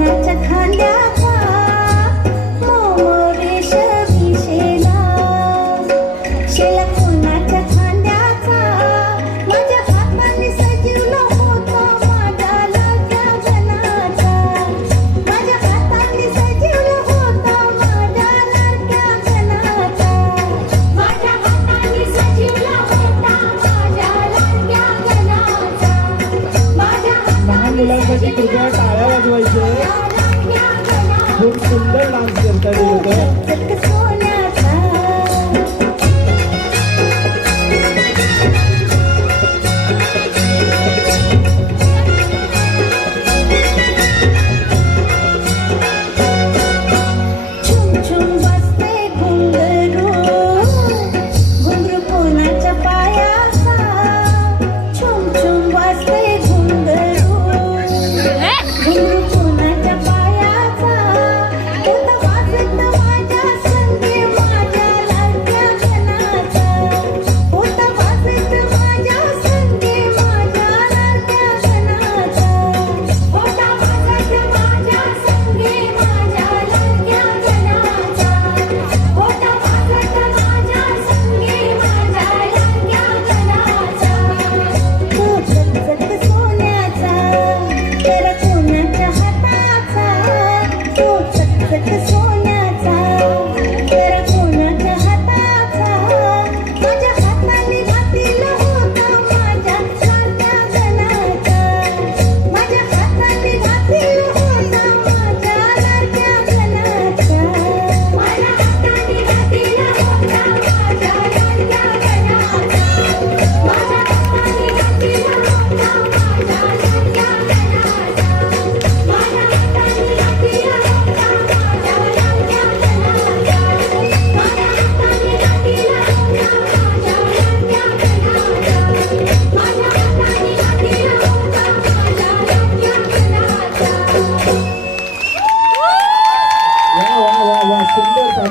कोणाच्या खांद्याचा मोरेश विशेला शेला कोणाच्या खांद्याचा माझ्या हाताने सजवला होता माझ्या लाडक्या गणाचा माझ्या हाताने सजवला होता माझ्या लाडक्या गणाचा माझ्या हाताने सजवला होता माझ्या लाडक्या गणाचा माझ्या लहान मुलांसाठी तुझ्या टाळ्या वाजवायचे खूप सुंदर डान्स करता येतो सोन्याचा छुम छुम बसते घुंगरू घुंगरू कोणाच्या पायाचा छुम छुम बसते घुंगरू घुंगरू कोणाच्या